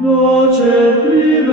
Noce